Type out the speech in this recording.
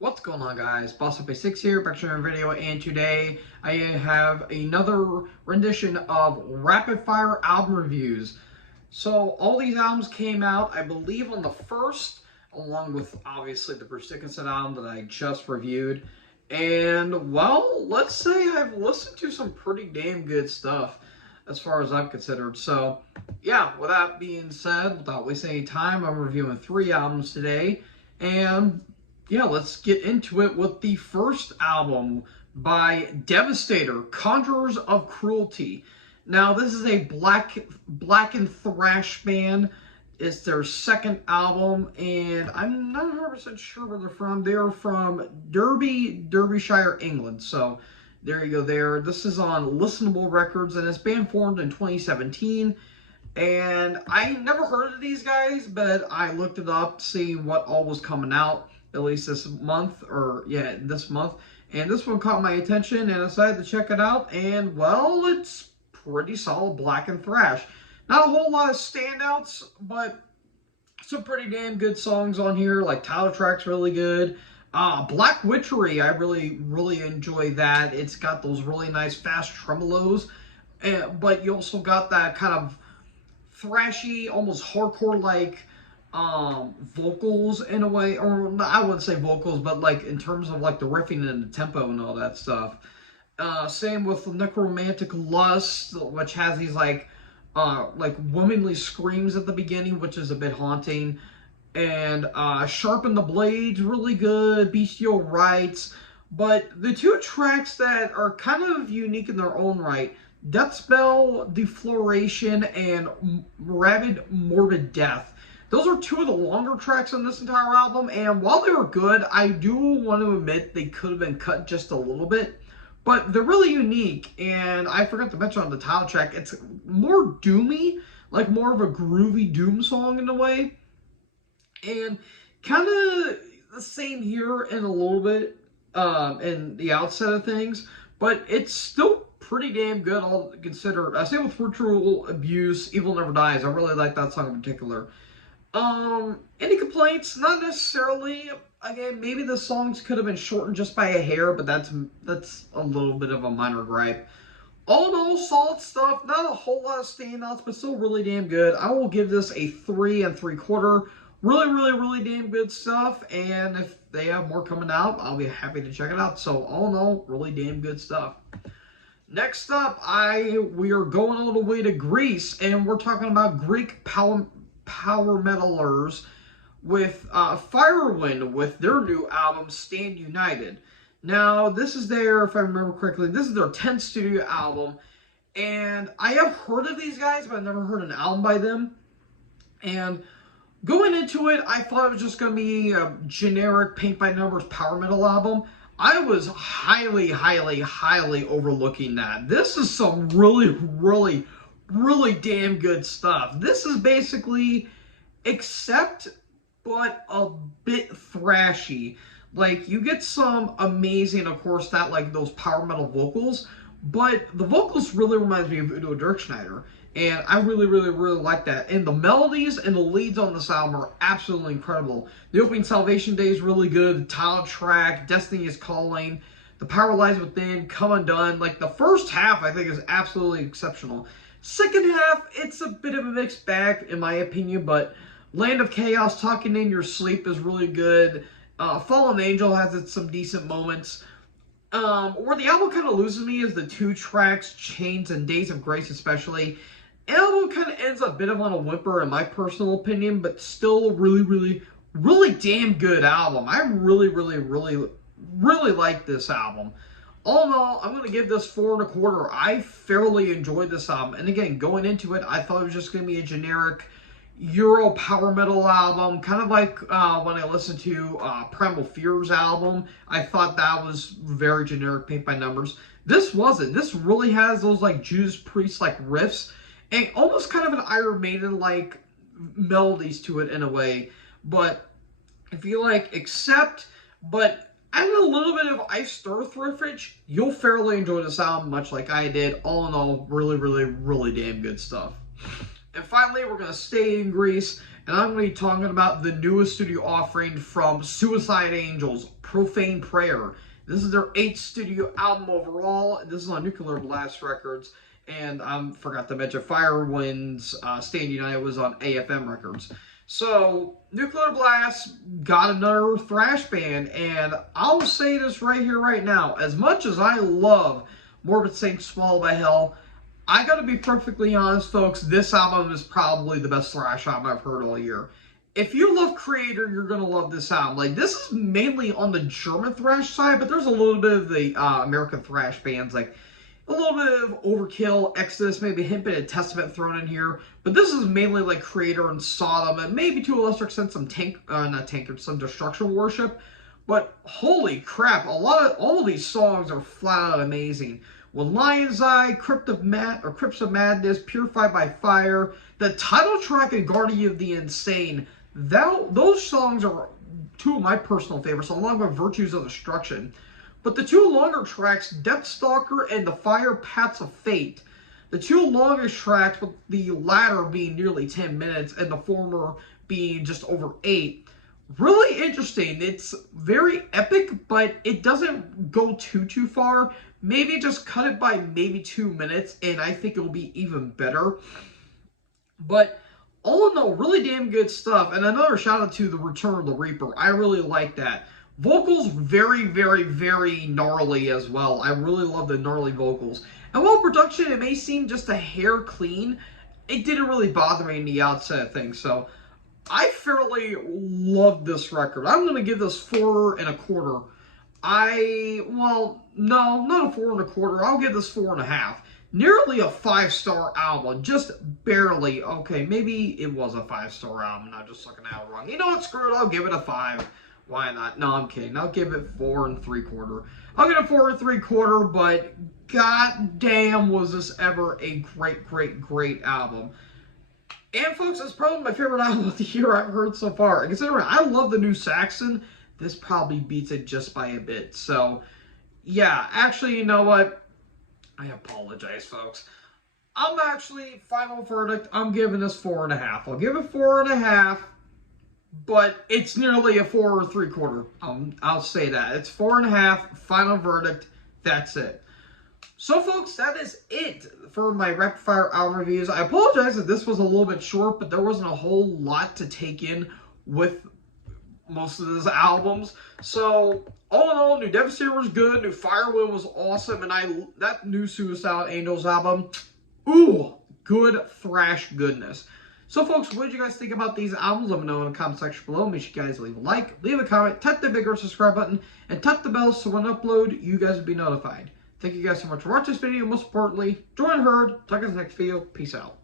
What's going on, guys? BossUp86 here, back to another video, and today I have another rendition of rapid fire album reviews. So all these albums came out, I believe, on the 1st, along with obviously the Bruce Dickinson album that I just reviewed. And well, let's say I've listened to some pretty damn good stuff as far as I'm considered. So yeah, with that being said, without wasting any time, I'm reviewing 3 albums today. And yeah, let's get into it with the first album by Devastator, Conjurers of Cruelty. Now, this is a black and thrash band. It's their second album, and I'm not 100% sure where they're from. They're from Derbyshire, England. So there you go there. This is on Listenable Records, and it's band formed in 2017. And I never heard of these guys, but I looked it up, seeing what all was coming out, at least this month, this month. And this one caught my attention, and I decided to check it out. And, well, it's pretty solid black and thrash. Not a whole lot of standouts, but some pretty damn good songs on here. Like, title track's really good. Black Witchery, I really enjoy that. It's got those really nice fast tremolos, but you also got that kind of thrashy, almost hardcore-like vocals in a way, or I wouldn't say vocals, but like in terms of like the riffing and the tempo and all that stuff. Same with Necromantic Lust, which has these like womanly screams at the beginning, which is a bit haunting. And Sharpen the Blades, really good. Bestial Rites. But the 2 tracks that are kind of unique in their own right, Deathspell, Defloration, and Rabid Morbid Death. Those are 2 of the longer tracks on this entire album, and while they were good, I do want to admit they could have been cut just a little bit. But they're really unique, and I forgot to mention on the title track, it's more doomy, like more of a groovy doom song in a way. And kind of the same here in a little bit in the outset of things, but it's still pretty damn good all considered. I say with Ritual Abuse, Evil Never Dies. I really like that song in particular. Any complaints? Not necessarily. Again, maybe the songs could have been shortened just by a hair, but that's a little bit of a minor gripe. All in all, solid stuff. Not a whole lot of standouts, but still really damn good. I will give this a 3 3/4. Really damn good stuff. And if they have more coming out, I'll be happy to check it out. So all in all, really damn good stuff. Next up, we are going all the way to Greece, and we're talking about Greek power metalers with Firewind with their new album Stand United. Now, this is their, if I remember correctly, this is their 10th studio album, and I have heard of these guys, but I've never heard an album by them. And going into it, I thought it was just going to be a generic paint by numbers power metal album. I was highly overlooking that. This is some really damn good stuff. This is basically, except but a bit thrashy. Like, you get some amazing, of course, that like those power metal vocals, but the vocals really reminds me of Udo Dirkschneider, and I really like that. And the melodies and the leads on this album are absolutely incredible. The opening Salvation Day is really good. The title track, Destiny is Calling, The Power Lies Within, Come Undone. Like, the first half, I think, is absolutely exceptional. Second half, it's a bit of a mixed bag, in my opinion, but Land of Chaos, Talking in Your Sleep is really good. Fallen Angel has some decent moments. Where the album kind of loses me is the 2 tracks, Chains and Days of Grace especially. The album kind of ends a bit of on a whimper in my personal opinion, but still a really damn good album. I really like this album. All in all, I'm going to give this 4 1/4. I fairly enjoyed this album. And again, going into it, I thought it was just going to be a generic Euro power metal album, kind of like when I listened to Primal Fear's album. I thought that was very generic paint by numbers. This wasn't. This really has those like Judas Priest like riffs and almost kind of an Iron Maiden like melodies to it in a way. But I feel like, but add a little bit of Iced Earth riffage, you'll fairly enjoy this album, much like I did. All in all, really damn good stuff. And finally, we're going to stay in Greece, And I'm going to be talking about the newest studio offering from Suicide Angels, Profane Prayer. This is their 8th studio album overall. This is on Nuclear Blast Records. And I forgot to mention, Firewind's Stand United was on AFM Records. So, Nuclear Blast got another thrash band, and I'll say this right here, right now. As much as I love Morbid Saint Swallowed by Hell, I gotta be perfectly honest, folks, this album is probably the best thrash album I've heard all year. If you love Kreator, you're gonna love this album. Like, this is mainly on the German thrash side, but there's a little bit of the American thrash bands, like a little bit of Overkill, Exodus, maybe a hint bit of Testament thrown in here. But this is mainly like Kreator and Sodom, and maybe to a lesser extent some some Destruction Worship. But holy crap, all of these songs are flat out amazing. With Lion's Eye, Crypts of Madness, Purified by Fire, the title track and Guardian of the Insane, those songs are two of my personal favorites, along with Virtues of Destruction. But the two longer tracks, Deathstalker and The Fire Paths of Fate, the two longest tracks, with the latter being nearly 10 minutes and the former being just over 8, really interesting. It's very epic, but it doesn't go too far. Maybe just cut it by maybe 2 minutes, and I think it'll be even better. But all in all, really damn good stuff. And another shout out to The Return of the Reaper. I really like that. Vocals very gnarly as well. I really love the gnarly vocals. And while production, it may seem just a hair clean, it didn't really bother me in the outset of things. So I fairly love this record. I'm going to give this 4 1/4. Well, no, not a 4 1/4. I'll give this 4 1/2. Nearly a 5-star album, just barely. Okay, maybe it was a 5-star album. I'm just looking at it wrong. You know what? Screw it. I'll give it a 5. Why not? No, I'm kidding. I'll give it 4 3/4. I'll give it 4 3/4, but goddamn was this ever a great album. And folks, it's probably my favorite album of the year I've heard so far. And considering I love the new Saxon, this probably beats it just by a bit. So, yeah, actually, you know what? I apologize, folks. I'm actually, final verdict, I'm giving this 4 1/2. I'll give it 4 1/2. But it's nearly a 4 3/4. I'll say that. It's 4 1/2, final verdict. That's it. So, folks, that is it for my rapid fire album reviews. I apologize that this was a little bit short, but there wasn't a whole lot to take in with most of these albums. So, all in all, New Devastator was good, New Firewind was awesome, and that new Suicide Angels album, ooh, good thrash goodness. So, folks, what did you guys think about these albums? Let me know in the comment section below. Make sure you guys leave a like, leave a comment, tap the bigger subscribe button, and tap the bell so when I upload, you guys will be notified. Thank you guys so much for watching this video. Most importantly, join the herd. Talk in the next video. Peace out.